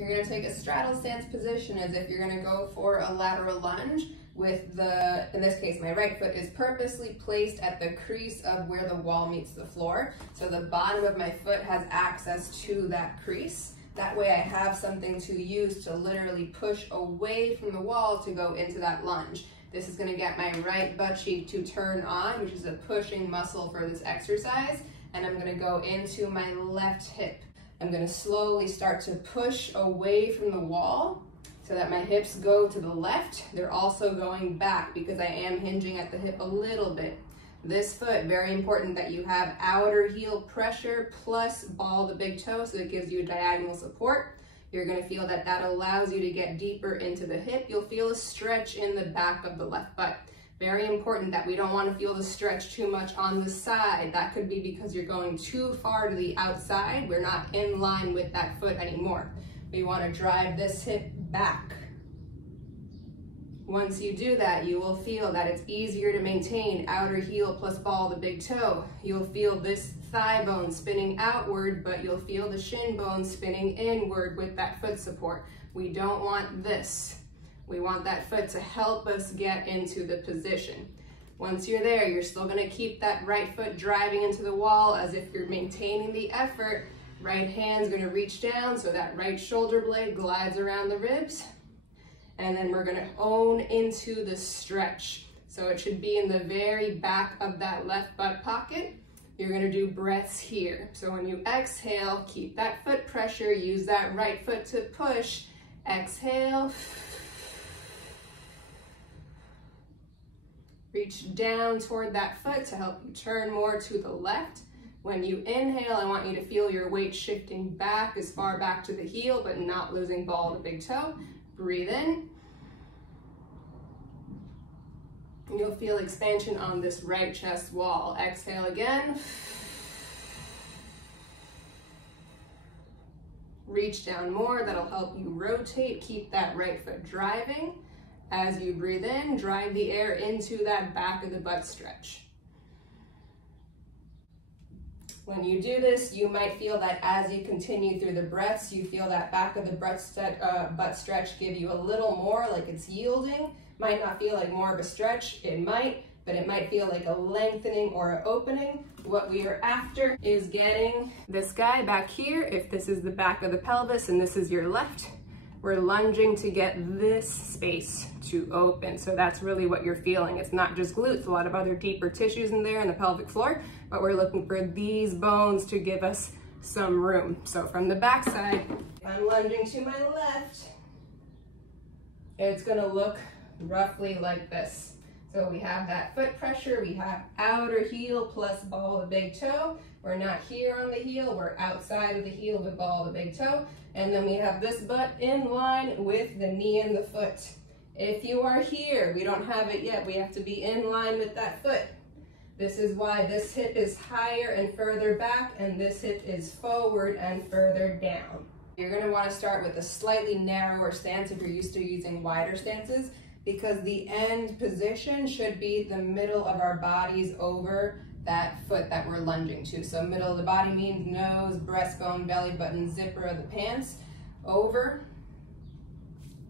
You're gonna take a straddle stance position as if you're gonna go for a lateral lunge with the, in this case, my right foot is purposely placed at the crease of where the wall meets the floor. So the bottom of my foot has access to that crease. That way I have something to use to literally push away from the wall to go into that lunge. This is gonna get my right butt cheek to turn on, which is a pushing muscle for this exercise. And I'm gonna go into my left hip. I'm gonna slowly start to push away from the wall so that my hips go to the left. They're also going back because I am hinging at the hip a little bit. This foot, very important that you have outer heel pressure plus ball the big toe so it gives you a diagonal support. You're gonna feel that that allows you to get deeper into the hip. You'll feel a stretch in the back of the left butt. Very important that we don't want to feel the stretch too much on the side. That could be because you're going too far to the outside. We're not in line with that foot anymore. We want to drive this hip back. Once you do that, you will feel that it's easier to maintain outer heel plus ball the big toe. You'll feel this thigh bone spinning outward, but you'll feel the shin bone spinning inward with that foot support. We don't want this. We want that foot to help us get into the position. Once you're there, you're still gonna keep that right foot driving into the wall as if you're maintaining the effort. Right hand's gonna reach down so that right shoulder blade glides around the ribs. And then we're gonna own into the stretch. So it should be in the very back of that left butt pocket. You're gonna do breaths here. So when you exhale, keep that foot pressure, use that right foot to push. Exhale. Reach down toward that foot to help you turn more to the left. When you inhale, I want you to feel your weight shifting back as far back to the heel, but not losing ball of the big toe. Breathe in. You'll feel expansion on this right chest wall. Exhale again. Reach down more, that'll help you rotate. Keep that right foot driving. As you breathe in, drive the air into that back of the butt stretch. When you do this, you might feel that as you continue through the breaths, you feel that back of the butt stretch give you a little more, like it's yielding. Might not feel like more of a stretch, it might, but it might feel like a lengthening or an opening. What we are after is getting this guy back here. If this is the back of the pelvis and this is your left, we're lunging to get this space to open. So that's really what you're feeling. It's not just glutes, a lot of other deeper tissues in there in the pelvic floor, but we're looking for these bones to give us some room. So from the back side, if I'm lunging to my left, it's gonna look roughly like this. So we have that foot pressure, we have outer heel plus ball of the big toe. We're not here on the heel, we're outside of the heel with ball of the big toe. And then we have this butt in line with the knee and the foot. If you are here, we don't have it yet, we have to be in line with that foot. This is why this hip is higher and further back, and this hip is forward and further down. You're gonna wanna start with a slightly narrower stance if you're used to using wider stances, because the end position should be the middle of our bodies over that foot that we're lunging to. So middle of the body means nose, breastbone, belly button, zipper of the pants, over,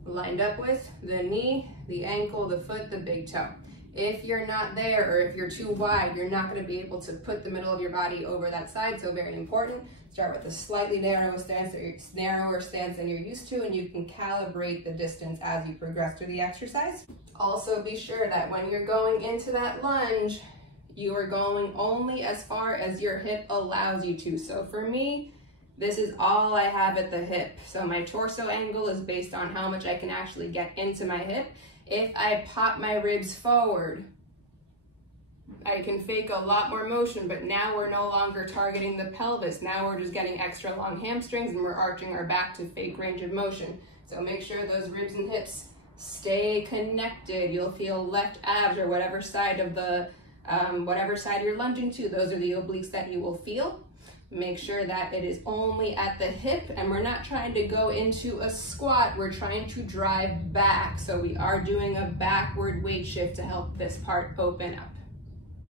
lined up with the knee, the ankle, the foot, the big toe. If you're not there, or if you're too wide, you're not gonna be able to put the middle of your body over that side, so very important. Start with a slightly narrower stance than you're used to, and you can calibrate the distance as you progress through the exercise. Also be sure that when you're going into that lunge, you are going only as far as your hip allows you to. So for me, this is all I have at the hip. So my torso angle is based on how much I can actually get into my hip. If I pop my ribs forward, I can fake a lot more motion, but now we're no longer targeting the pelvis. Now we're just getting extra long hamstrings and we're arching our back to fake range of motion. So make sure those ribs and hips stay connected. You'll feel left abs or whatever side of the, whatever side you're lunging to, those are the obliques that you will feel. Make sure that it is only at the hip, and we're not trying to go into a squat, we're trying to drive back. So we are doing a backward weight shift to help this part open up.